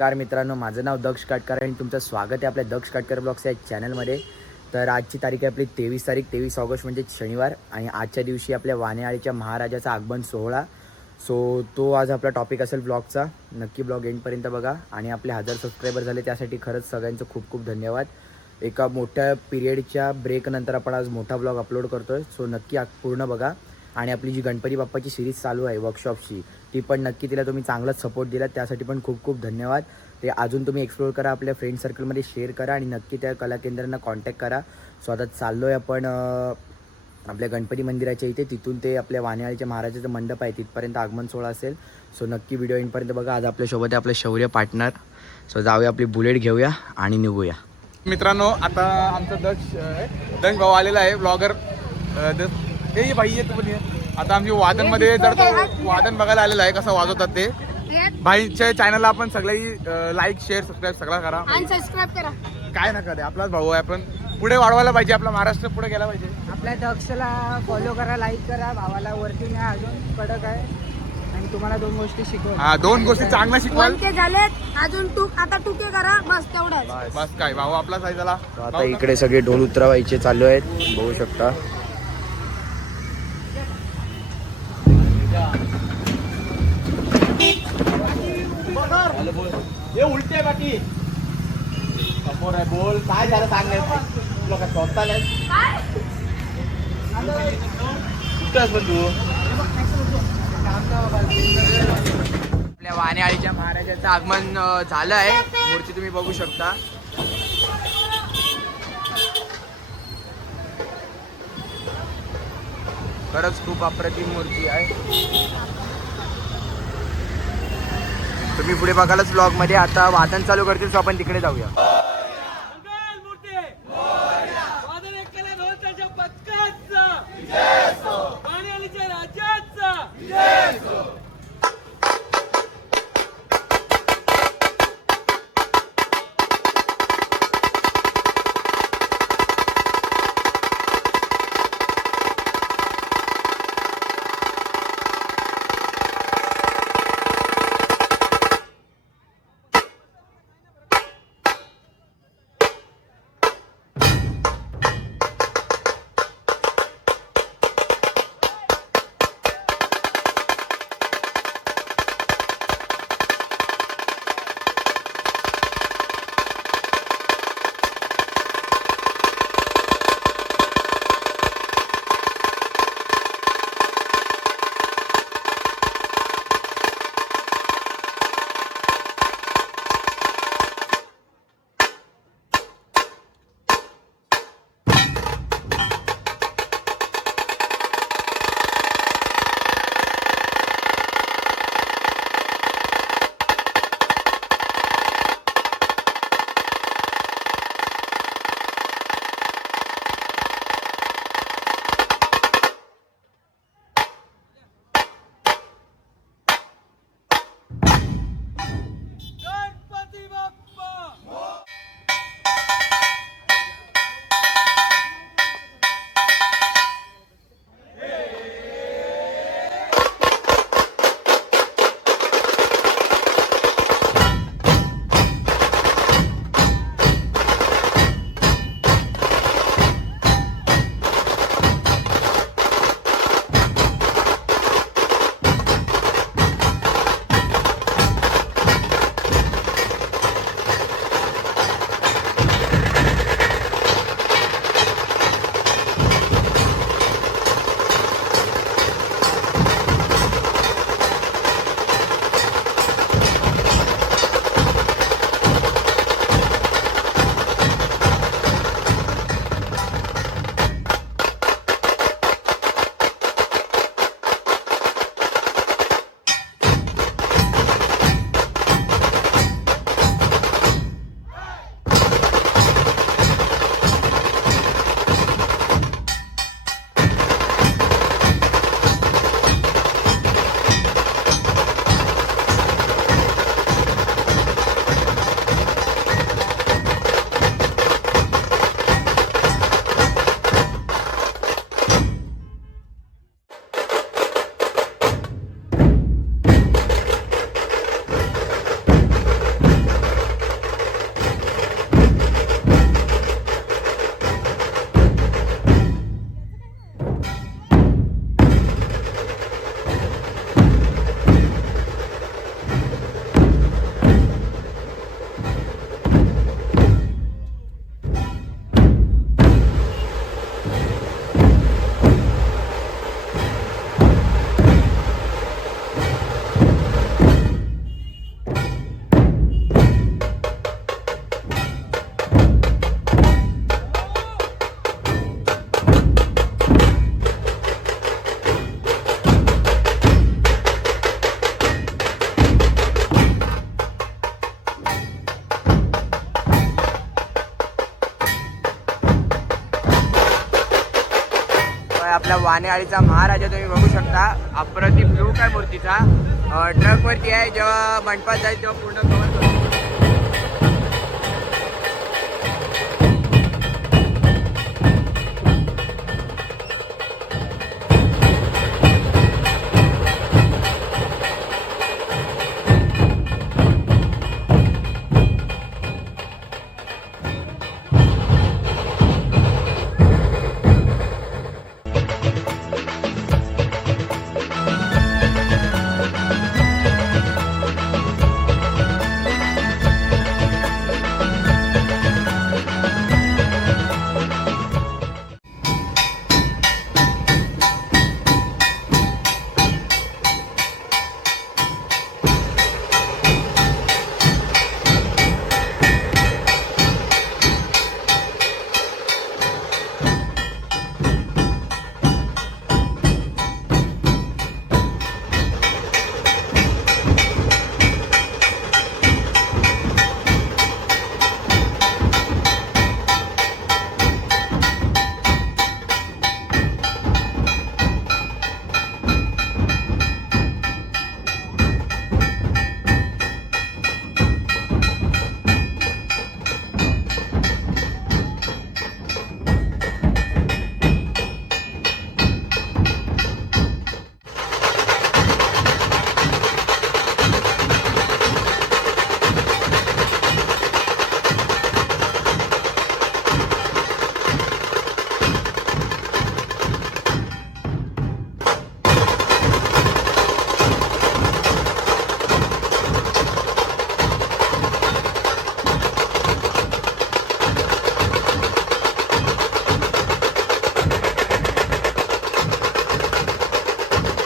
नमस्कार मित्रांनो, माझं नाव दक्ष काटकर आणि तुमचं स्वागत आहे आपल्या दक्ष काटकर ब्लॉग्स या चॅनलमध्ये. तर आजची तारीख आहे आपली 23 तारीख 23 ऑगस्ट म्हणजे शनिवार. आणि आजच्या दिवशी आपल्या वाणेआळीच्या महाराजाचा आगमन सोहळा. तो आज आपला टॉपिक असेल ब्लॉगचा. नक्की ब्लॉग एंडपर्यंत बघा. आणि आपले 1000 सबस्क्रायबर झाले त्यासाठी खरंच सगळ्यांचं खूप खूप धन्यवाद. एका मोठ्या पिरियडच्या ब्रेकनंतर आपण आज मोठा ब्लॉग अपलोड करतो आहे. सो नक्की पूर्ण बघा. आणि आपली जी गणपती बाप्पाची सिरीज चालू आहे वर्कशॉपची, ती पण नक्की तिला तुम्ही चांगलाच सपोर्ट दिला, त्यासाठी पण खूप खूप धन्यवाद. ते अजून तुम्ही एक्सप्लोर करा, आपल्या फ्रेंड सर्कलमध्ये शेअर करा आणि नक्की त्या कला केंद्रांना कॉन्टॅक्ट करा. सो आता चाललो आहे आपण आपल्या गणपती मंदिराच्या इथे. तिथून ते आपल्या वाणेआळीच्या महाराजाचं मंडप आहे, तिथपर्यंत आगमन सोहळा असेल. सो नक्की व्हिडिओ एंडपर्यंत बघा. आज आपल्यासोबत आहे आपलं शौर्य पार्टनर. सो जाऊया, आपली बुलेट घेऊया आणि निघूया. मित्रांनो, आता आमचा दक्ष भाऊ आलेला आहे, ब्लॉगर. हे भाई येत पण आता आमची वादनमध्ये जर तो वादन बघायला आलेला आहे, कसं वाजवतात ते. भाईच्या चॅनलला आपण सगळे लाईक शेअर सबस्क्राईब सगळं करा आणि सबस्क्राईब करा. काय नका दे, आपलाच भाऊ आहे. आपण पुढे वाढवायला पाहिजे, आपला महाराष्ट्र पुढे गेला पाहिजे. आपल्या दक्षला फॉलो करा, लाईक करा. भावाला वरती नाही अजून कडक आहे आणि तुम्हाला 2 गोष्टी शिकवा. हा, 2 गोष्टी चांगल्या शिकवाल. 1K झालेत, अजून आता 2K करा, बस तेवढंच. बस काय, भाऊ आपलाच आहे. चला आता इकडे सगळे ढोल उतरवायचे चालू आहेत, बघू शकता. हे उलटे बाकी समोर आहे. बोल, काय झालं सांग. तुला काय स्वतः नाही पण तू. आपल्या वाणेआळीच्या महाराजाचं आगमन झालं आहे. मूर्ती तुम्ही बघू शकता. खरंच खूप अप्रतिम मूर्ती आहे. तुम्ही पुढे बघालच ब्लॉग मध्ये. आता वादन चालू करतील, सो आपण तिकडे जाऊया. वाणेआळीचा महाराजा तुम्ही बघू शकता. अप्रतिम लुक आहे मूर्तीचा. ट्रकवरती आहे, जेव्हा मंडपात जाईल तेव्हा पूर्ण कव्हर करतो.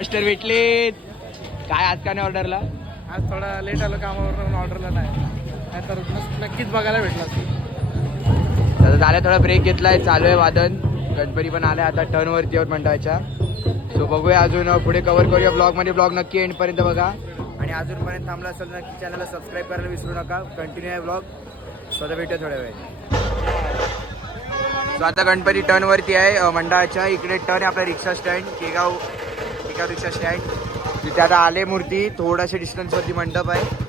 मिस्टर भेटले काय आज का नाही ऑर्डरला? आज थोडा लेट आलं कामावरून, ऑर्डरला नाही तर नक्कीच बघायला भेटला असतं. आता झालं, थोडा ब्रेक घेतलाय, चालू आहे वादन. गणपती पण आलाय आता टर्नवरती आहोत मंडळाच्या. सो बघूया अजून पुढे कव्हर करूया ब्लॉगमध्ये. ब्लॉग नक्की एंडपर्यंत बघा आणि अजूनपर्यंत थांबला असेल नक्की चॅनलला सबस्क्राईब करायला विसरू नका. कंटिन्यू आहे ब्लॉग. स्वतः भेटूया थोड्या वेळ. सो आता गणपती टर्नवरती आहे मंडळाच्या. इकडे टर्न आहे आपला रिक्षा स्टँड, केगाव रिक्षा स्टँड. तिथे आता आले मूर्ती, थोड्याशा डिस्टन्सवरती मंडप आहे.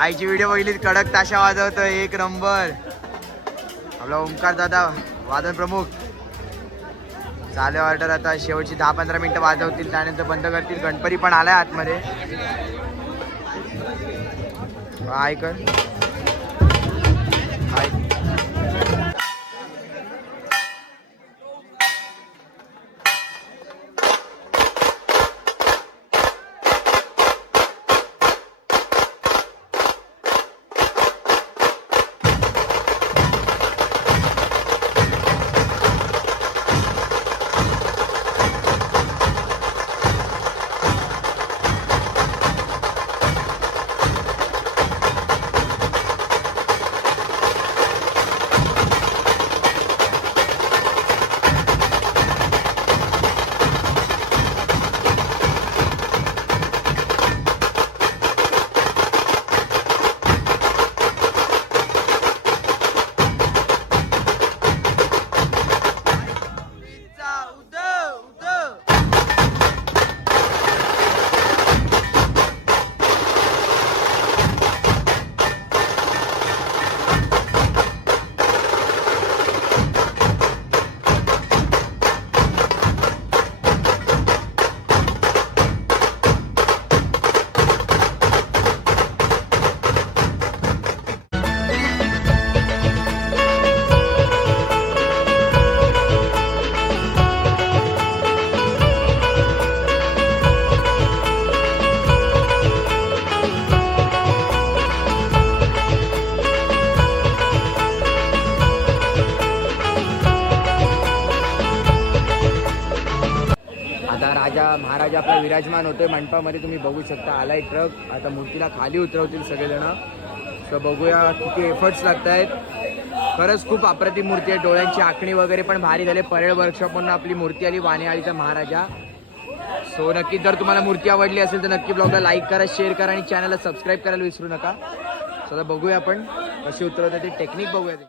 भाईची व्हिडिओ बघितली, कडक ताशा वाजवतोय, एक नंबर. आपला ओमकार दादा वादन प्रमुख. चालू ऑर्डर आता शेवटची 10-15 मिनिटं वाजवतील, त्यानंतर बंद करतील. गणपती पण आलाय आतमध्ये. हाय कर हाय. महाराज आपला विराजमान होतोय मंडपामध्ये, तुम्ही बघू शकता. आलाय ट्रक, आता मूर्तीला खाली उतरवतील सगळेजण. तर बघूया किती एफर्ट्स लागत आहेत. खरंच खूप अप्रतिम मूर्ती आहे. डोळ्यांची आखणी वगैरे पण भारी झाले. परेड वर्कशॉपमधून आपली मूर्ती आली, वाणेआळीचा महाराजा. सो नक्कीच जर तुम्हाला मूर्ती आवडली असेल तर नक्की ब्लॉगला लाईक करा, शेअर करा आणि चॅनलला सबस्क्राईब करायला विसरू नका. सो बघूया आपण कशी उतरवतात ते टेक्निक बघूया ते.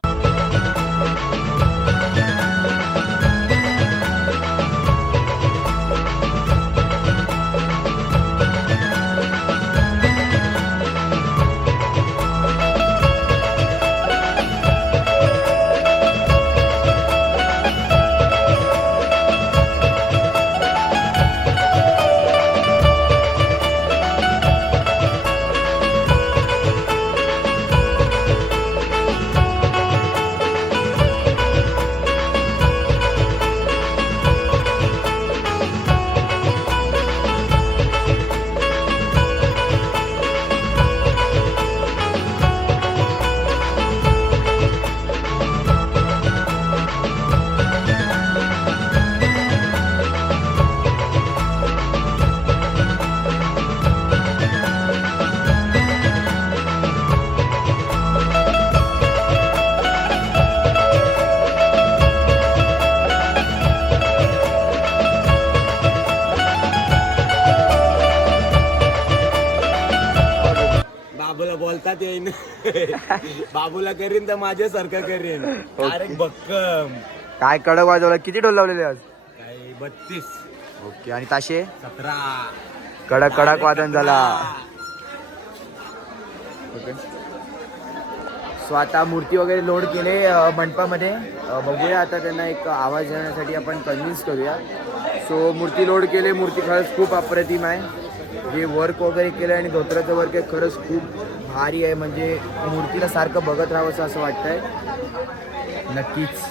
बोलतात येईन बाबूला करीन तर माझ्यासारखं करीन. डायरेक्ट भक्कम. काय कडक वाजवलं. किती ढोल लावलेले आज? काय 32. ओके. आणि ताशे 17. कडक कडक वादन झाला. ओके. सो आता मूर्ती वगैरे लोड केले मंडपामध्ये. बघूया आता त्यांना एक आवाज येण्यासाठी आपण कन्व्हिन्स करूया. सो मूर्ती लोड केले. मूर्ती खरंच खूप अप्रतिम आहे. जे वर्क वगैरे केलं आणि धोत्राचं वर्क आहे खरंच खूप भारी आहे. म्हणजे मूर्तीला सारखं बघत राहावंसं असं वाटतंय. नक्कीच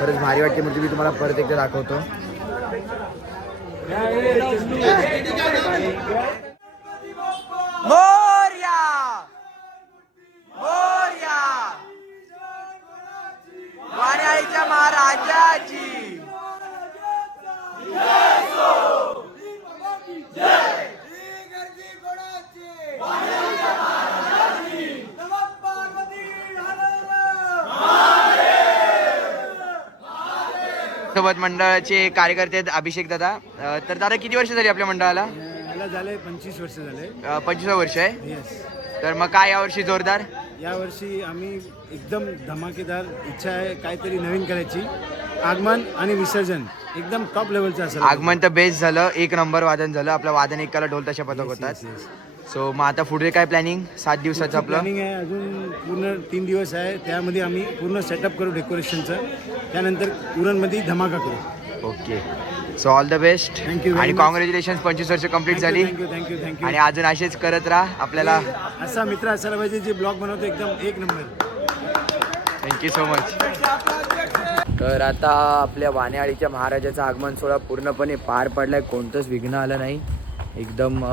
खरंच भारी वाटते मूर्ती. मी तुम्हाला परत एकदा दाखवतो. मोरया मोरया वाण्याळीच्या महाराजाची सोबत मंडळाचे कार्यकर्ते आहेत अभिषेक दादा. तर दादा किती वर्ष झाली आपल्या मंडळाला? मला झाले 25 वर्ष झाले. 25 वर्ष आहे. येस. तर मग काय यावर्षी जोरदार? यावर्षी आम्ही एकदम धमाकेदार इच्छा आहे काहीतरी नवीन करायची. आगमन आणि विसर्जन एकदम टॉप लेवलचं असेल. आगमन तर बेस्ट झालं. एक नंबर वादन झालं. आपलं वादन एकाला ढोल तशा पथक होतात. सो मग आता पुढे काय प्लॅनिंग 7 दिवसाचं आपलं? प्लॅनिंग आहे अजून पूर्ण 3 दिवस आहे. त्यामध्ये आम्ही पूर्ण सेटअप करू डेकोरेशनचं. त्यानंतर उरणमध्ये धमाका करू. Okay. So all the best Thank you very आणि much. कॉंग्रॅच्युलेशन 25 वर्ष कंप्लीट झाली थँक्यू. आणि अजून असेच करत राहा. आपल्याला असा मित्र असायला पाहिजे जे ब्लॉग बनवतो एकदम एक नंबर. Thank you so much. तर आता आपल्या वानेआळीच्या महाराजाचं आगमन सोहळा पूर्णपणे पार पडलाय. कोणतंच विघ्न आलं नाही. एकदम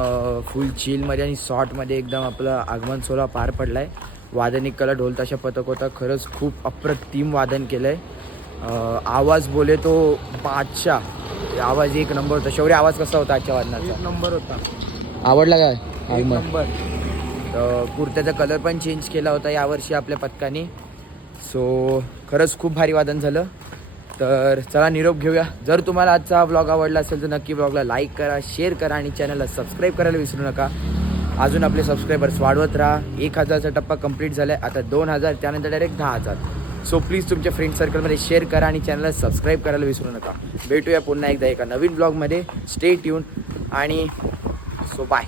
फुल चिलमध्ये आणि शॉर्टमध्ये एकदम आपलं आगमन सोहळा पार पडलाय. वादनिक कला ढोल ताशा पथक होता. खरंच खूप अप्रतिम वादन केलंय. आवाज बोले तो बादशाह. आवाज एक नंबर होता. शौर्य आवाज कसा होता आजच्या वादनाचा? एक नंबर होता. आवडला काय एक आगमन? नंबर. तर कुर्त्याचा कलर पण चेंज केला होता यावर्षी आपल्या पथकाने. सो खरंच खूप भारी वादन झालं. तर चला निरोप घेऊया. जर तुम्हाला आजचा ब्लॉग आवडला असेल तर नक्की ब्लॉगला लाईक करा, शेअर करा आणि चॅनलला सबस्क्राईब करायला विसरू नका. अजून आपले सबस्क्रायबर्स वाढवत राहा. 1000चा टप्पा कंप्लीट झाला आहे. आता 2000, त्यानंतर डायरेक्ट 10,000. सो प्लीज तुमच्या फ्रेंड सर्कलमध्ये शेअर करा आणि चॅनलला सबस्क्राईब करायला विसरू नका. भेटूया पुन्हा एकदा एका नवीन ब्लॉगमध्ये. स्टे ट्यून आणि सो बाय.